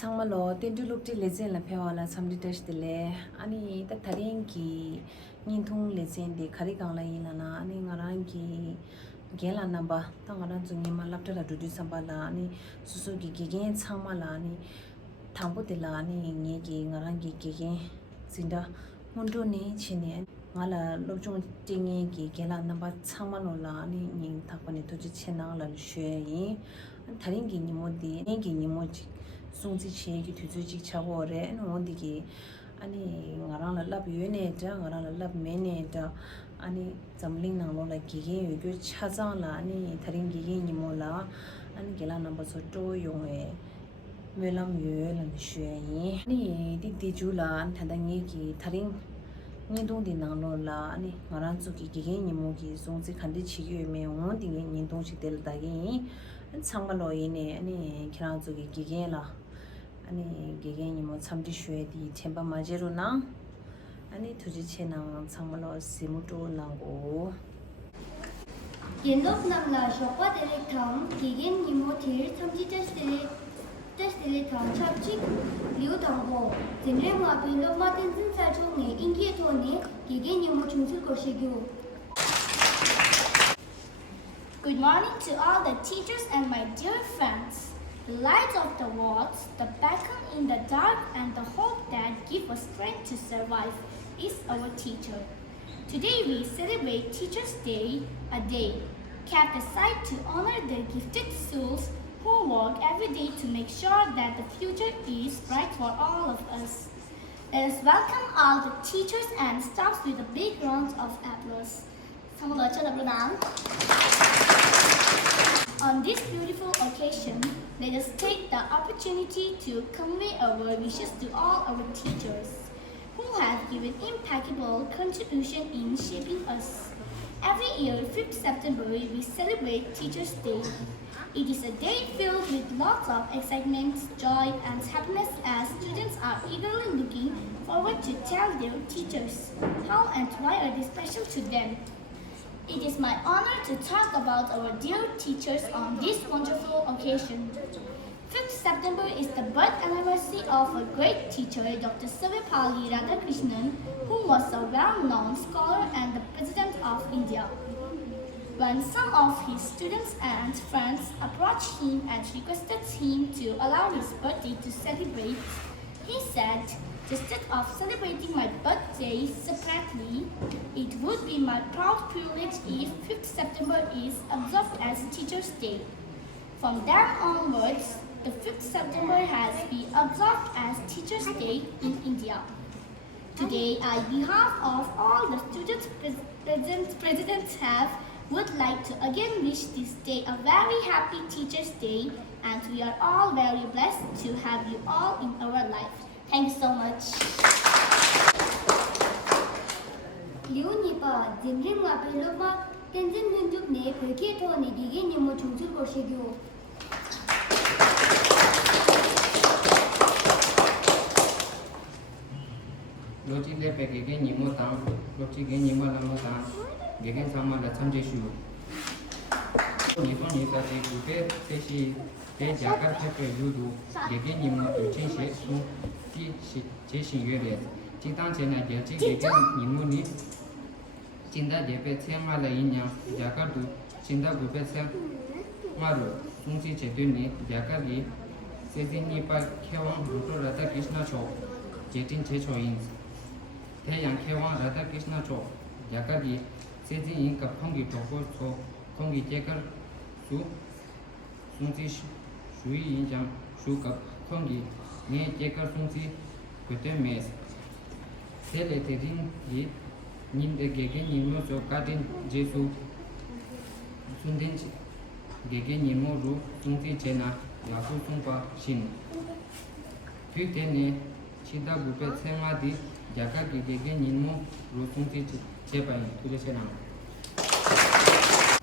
창말로 텐줄룩지 레젠라 페와라 삼디테스딜레 아니 딱 다링기 닌통 레젠디 카리강라 일라나 아니 ngarangi gela namba tangaran jungi malaptara dudu sambala ani susugi gegen chamala ani thambotela ani ngegi ngarangi gegen sinda mundo ni chine ngala lobjong tingi gi gela namba chamalola ani ning thapani toji chenang la shwe 다링기 니모디 땡기 니모지 송지 체기 투주지 차고래 노디기 아니 nga랑 랍 유네다 nga랑 랍 메네다 아니 잠링나로라 기게 요교 차장라 아니 다링기게 니모라 아니 게라 넘버 소토 용에 멜람 유엘은 쉐이 아니 디디줄라 단당이기 다링 니동디 나로라 아니 nga랑 주기 기게 니모기 송지 칸디 치기에 온딩이 니동식 될다기 창말로이네 아니 키라주기 기게라 아니 기게니 뭐 참지 쉐디 템바 마제로나 아니 투지체나 창말로 시무토 나고 연독남라 쇼파 데렉탐 기게니 모틸 참지 테스트레 탐 참지 리오당고 진레마 빌로 마텐진 사종에 인기토네 기게니 모 중술 것이교 Good morning to all the teachers and my dear friends. The light of the world, the beacon in the dark, and the hope that give us strength to survive is our teacher. Today we celebrate Teachers' Day, a day kept aside to honor the gifted souls who work every day to make sure that the future is bright for all of us. Let us welcome all the teachers and staffs with a big round of applause. On this beautiful occasion, let us take the opportunity to convey our wishes to all our teachers who have given impeccable contribution in shaping us. Every year, 5th September, we celebrate Teachers' Day. It is a day filled with lots of excitement, joy, and happiness as students are eagerly looking forward to tell their teachers how and why are they special to them. It is my honor to talk about our dear teachers on this wonderful occasion. 5th September is the birth anniversary of a great teacher, Dr. Sarvepalli Radhakrishnan, who was a well-known scholar and the President of India. When some of his students and friends approached him and requested him to allow his birthday to celebrate, he said, instead of celebrating my birthday separately, it would be my proud privilege if 5th September is observed as Teachers' Day. From then onwards, the 5th September has been observed as Teachers' Day in India. Today, on behalf of all the students presidents would like to again wish this day a very happy Teachers' Day, and we are all very blessed to have you all in our life. Thank you so much. 리오니바 진림과 빌로바 텐진 흔죽네 베케토니 기게니 모 중술 것이교 로지레 베게게 니모당 로지게 니모라모당 게겐 사마라 참제슈 니폰니사지 부베 테시 대자가 페페 유두 게게 니모 주친시 수 제신阅列 진단체나 결제 게게 니모니 진다 예배 체마라 인양 야가도 진다 부베세 마루 송지 제드니 야가기 세진니파 케왕 루토 라타 크리스나초 제틴 제초인 태양 케왕 라타 크리스나초 야가기 세진인 갑펑기 도고초 콩기 제걸 수 송지 수위 인장 수갑 콩기 네 제걸 송지 그때 메스 셀레테딘 이 님데 게게 님모 조카딘 제수 순딘 게게 님모루 송지 제나 야수 송파 신 퓨테네 치다 부페 생마디 야가 게게 님모 루 송지 제바이 투제세나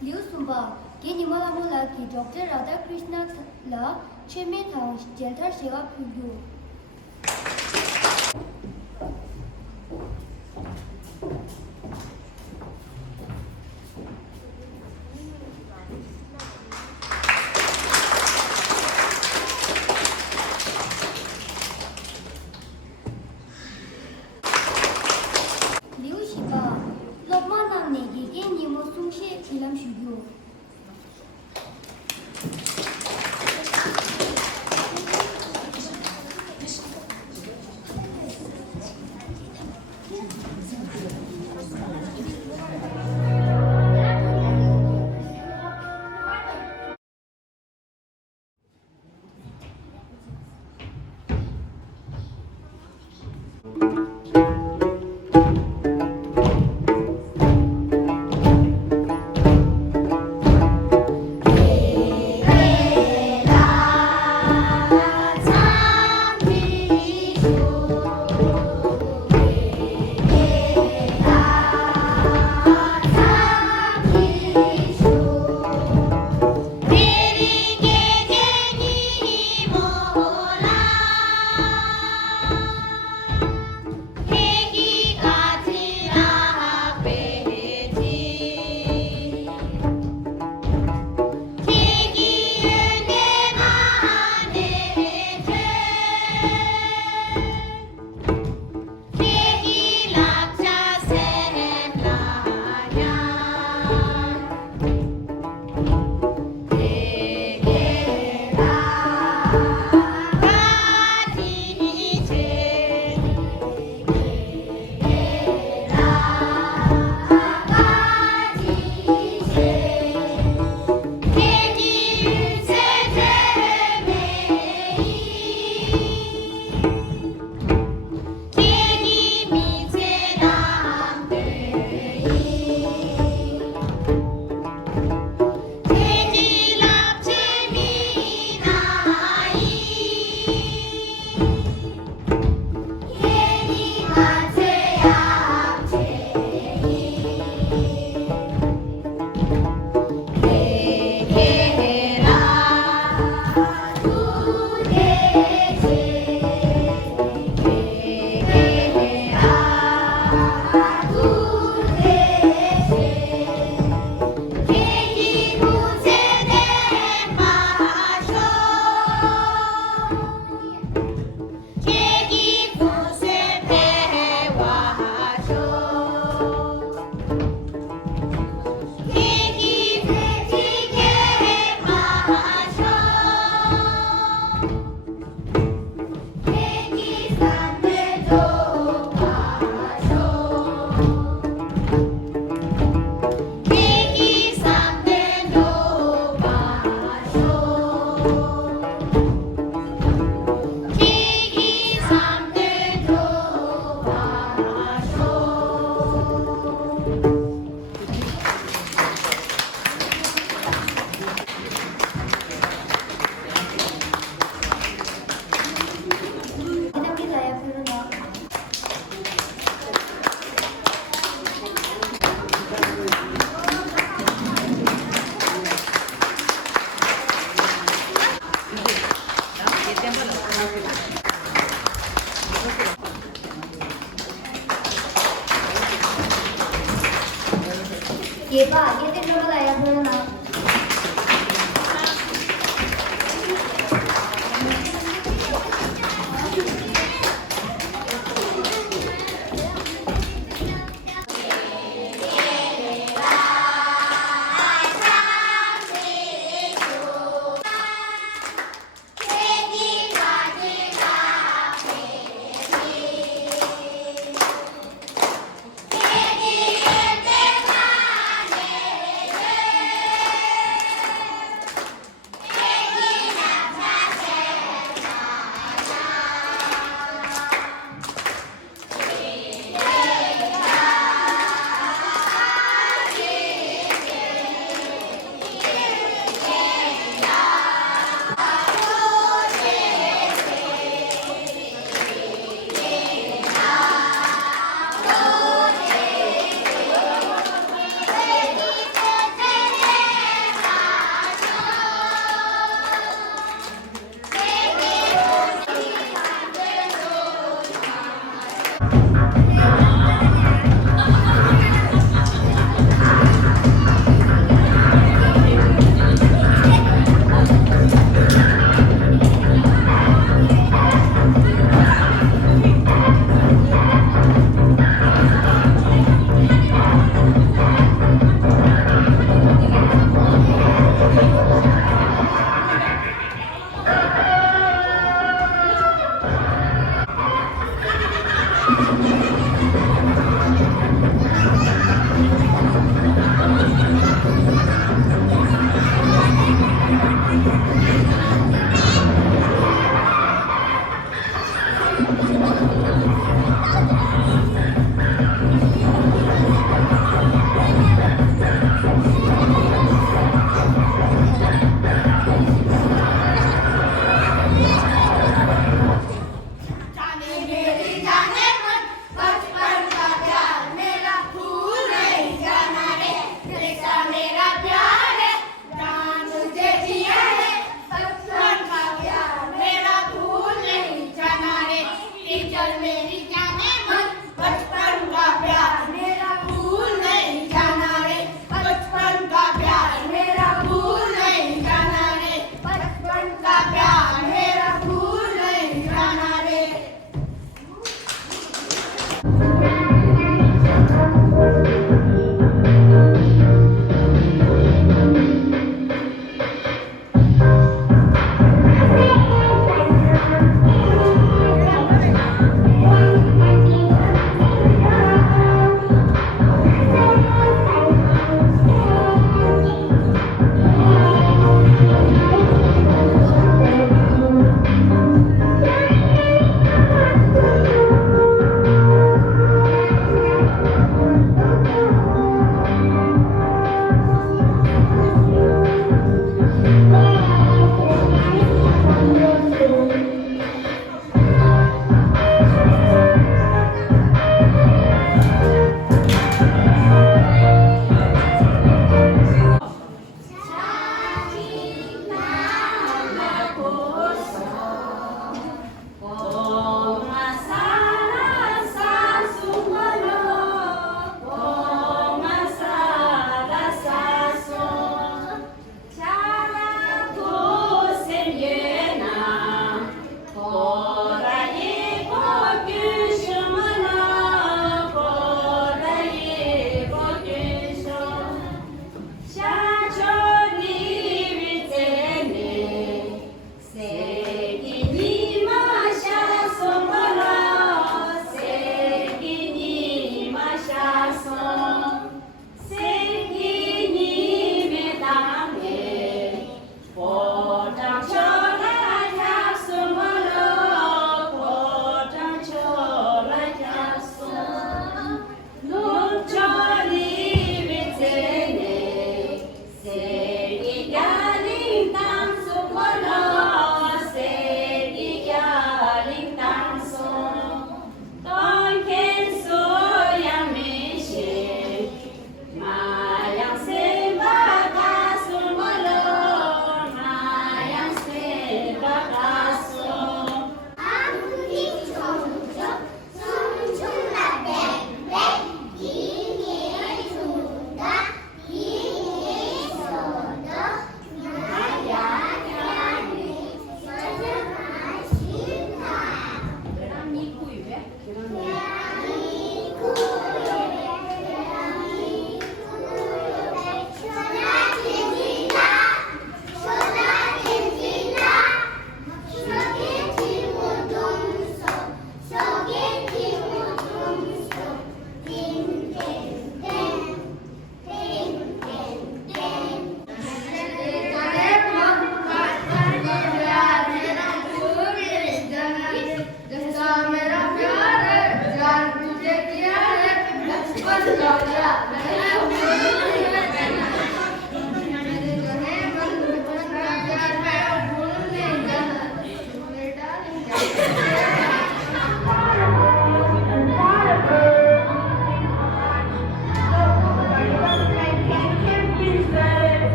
리오숨바 게니마라몰라 기 Dr. Radhakrishna ला छेमे था जेलथर सेवा पुगयो 기다리다야 부르나. 얘봐, 얘들 들어가야 부르나.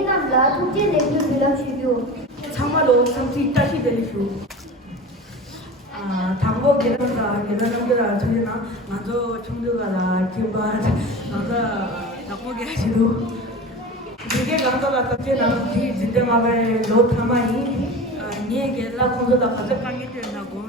남라 통제 내부 밀어주교. 참말로 samsi tashi delishu. 당고 계란다 저기나 나도 청주가라 김밥 나가 닭고기 하시도 이게 감사가 갑자기 지 진정하게 로 타마니 니에게 라 공소다 가져가게 된다고.